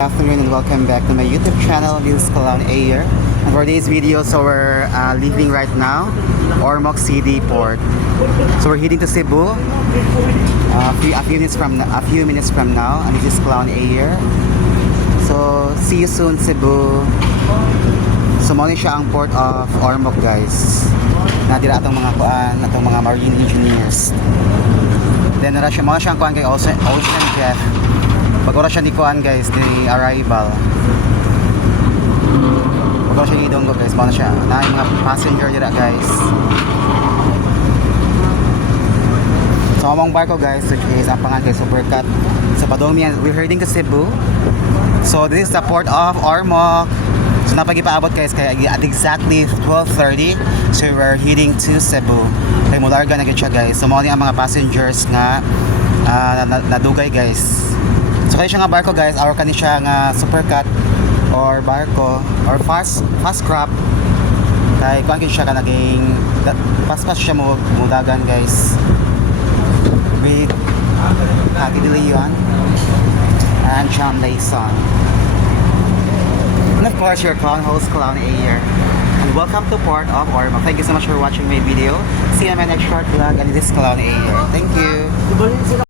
Good afternoon and welcome back to my YouTube channel. This is Clown Ayer. And for today's video, so we're leaving right now, Ormoc City Port. So we're heading to Cebu a few minutes from now, and this is Clown Ayer. So see you soon, Cebu. So mo siya ang port of Ormoc, guys. Nadira atong mga marine engineers. Then nara siya mo siya ang kuan kay Ocean Jet. Pag-ora siya ni kuan, guys, ni arrival. Pag-ora siya ni Donggo, guys, paano siya na yung mga passenger dira, guys. So among barko, guys, which is ang pangalan kay Supercat sa Padomian. We're heading to Cebu. So this is the port of Ormoc. So napag-ipaabot, guys, kaya at exactly 12:30. So we're heading to Cebu. Kaya mularga na siya, guys. So mga ang mga passengers nga nadugay, guys. So kaya siya nga barko, guys, or kani siya nga Supercat or barko or fast crop. Kaya kuan siya ka naging pas siya mo mudagan, guys. With Hagi De Leon and John Layson. And of course, your clown host, Clown Ayer. And welcome to Port of Ormoc. Thank you so much for watching my video. See you in my next short vlog, and this is Clown Ayer. Thank you.